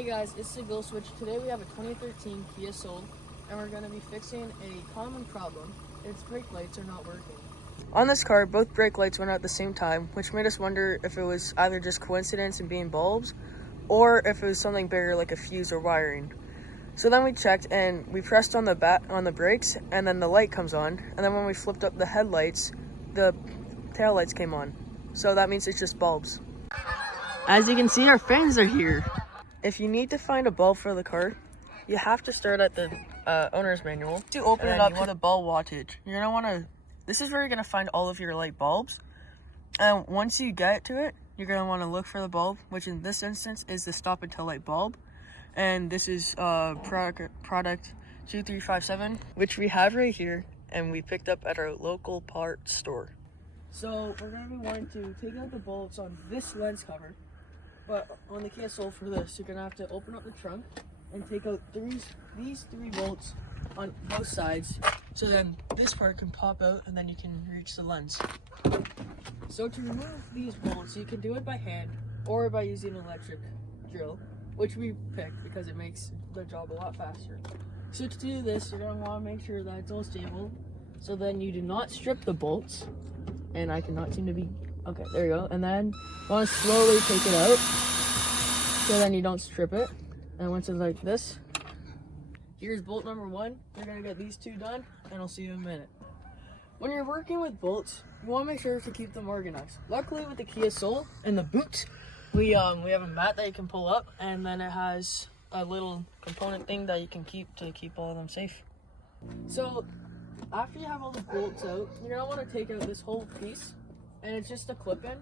Hey guys, it's the Gill Switch. Today we have a 2013 Kia Soul, and we're going to be fixing a common problem. Its brake lights are not working. On this car, both brake lights went out at the same time, which made us wonder if it was either just coincidence and being bulbs, or if it was something bigger like a fuse or wiring. So then we checked and we pressed on the brakes, and then the light comes on, and then when we flipped up the headlights, the tail lights came on. So that means it's just bulbs. As you can see, our fans are here. If you need to find a bulb for the car, you have to start at the owner's manual. To open it up, you want a bulb wattage. You're gonna want to. This is where you're gonna find all of your light bulbs. And once you get to it, you're gonna want to look for the bulb, which in this instance is the stop and taillight bulb. And this is product 2357, which we have right here, and we picked up at our local parts store. So we're gonna be wanting to take out the bolts on this lens cover. But on the Kia Soul for this, you're gonna have to open up the trunk and take out these three bolts on both sides, so then this part can pop out and then you can reach the lens. So to remove these bolts, you can do it by hand or by using an electric drill, which we picked because it makes the job a lot faster. So to do this, you're gonna wanna make sure that it's all stable, so then you do not strip the bolts. And I cannot seem to be, okay, there you go. And then you want to slowly take it out, so then you don't strip it. And once it's like this, here's bolt number one. You're gonna get these two done, and I'll see you in a minute. When you're working with bolts, you want to make sure to keep them organized. Luckily with the Kia Soul and the boot, we have a mat that you can pull up, and then it has a little component thing that you can keep all of them safe. So after you have all the bolts out, you're gonna want to take out this whole piece, and it's just a clip-in,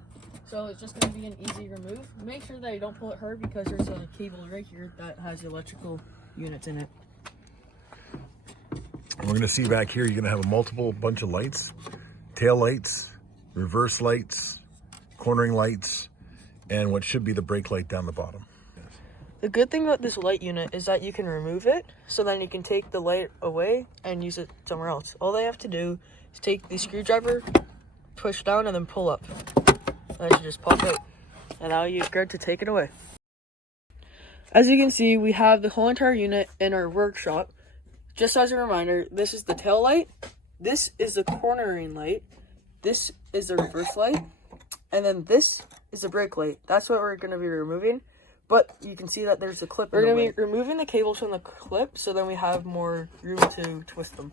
so it's just gonna be an easy remove. Make sure that you don't pull it hard because there's a cable right here that has electrical units in it. We're gonna see back here, you're gonna have a multiple bunch of lights, tail lights, reverse lights, cornering lights, and what should be the brake light down the bottom. The good thing about this light unit is that you can remove it, so then you can take the light away and use it somewhere else. All they have to do is take the screwdriver, push down, and then pull up. And it should just pop out. And now you're good to take it away. As you can see, we have the whole entire unit in our workshop. Just as a reminder, this is the tail light, this is the cornering light, this is the reverse light, and then this is the brake light. That's what we're going to be removing. But you can see that there's a clip. We're going to be removing the cables from the clip, so then we have more room to twist them.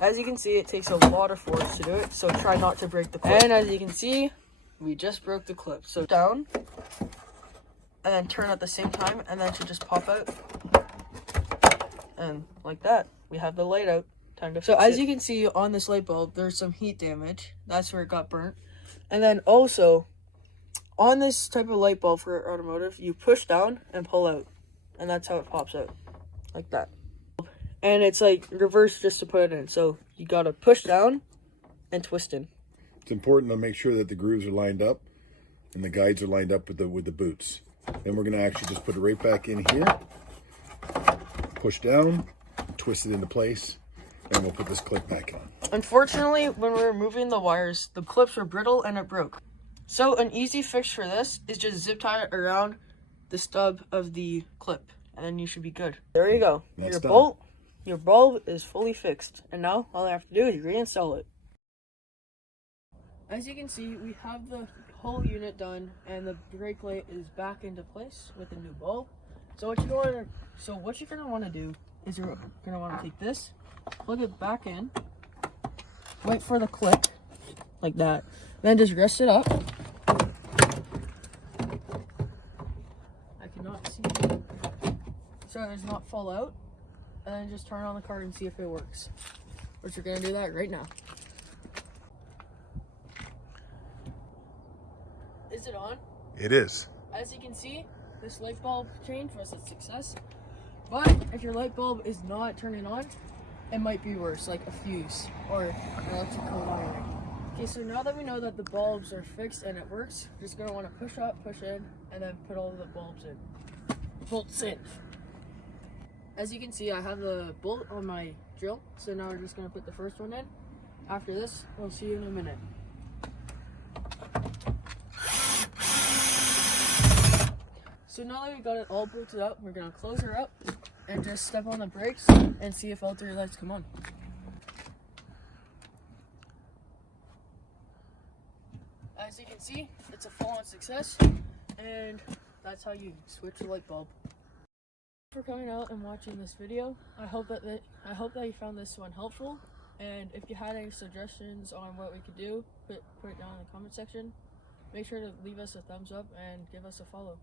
As you can see, it takes a lot of force to do it, so try not to break the clip. And as you can see, we just broke the clip. So down, and then turn at the same time, and then it should just pop out. And like that, we have the light out. So as you can see on this light bulb, there's some heat damage. That's where it got burnt. And then also, on this type of light bulb for automotive, you push down and pull out. And that's how it pops out. Like that. And it's like reverse just to put it in. So you gotta push down and twist in. It's important to make sure that the grooves are lined up and the guides are lined up with the boots. And we're gonna actually just put it right back in here. Push down, twist it into place. And we'll put this clip back on. Unfortunately, when we were removing the wires, the clips were brittle and it broke. So an easy fix for this is just zip tie it around the stub of the clip, and then you should be good. There you go. Your bulb is fully fixed. And now all I have to do is reinstall it. As you can see, we have the whole unit done, and the brake light is back into place with the new bulb. So what you're gonna want to do is you're gonna want to take this, plug it back in, wait for the click, like that, then just rest it up. I cannot see it, so it does not fall out, and then just turn on the car and see if it works. Which you're gonna do that right now. Is it on? It is. As you can see, this light bulb change was a success, but if your light bulb is not turning on, it might be worse, like a fuse or electrical wiring. Okay, so now that we know that the bulbs are fixed and it works, you're just gonna want to push up, push in, and then put all the bolts in. As you can see, I have the bolt on my drill, so now we're just gonna put the first one in. After this, we'll see you in a minute. So now that we got it all bolted up, we're gonna close her up and just step on the brakes and see if all 3 lights come on. As you can see, it's a full-on success, and that's how you switch a light bulb. Thanks for coming out and watching this video. I hope that you found this one helpful, and if you had any suggestions on what we could do, put it down in the comment section. Make sure to leave us a thumbs up and give us a follow.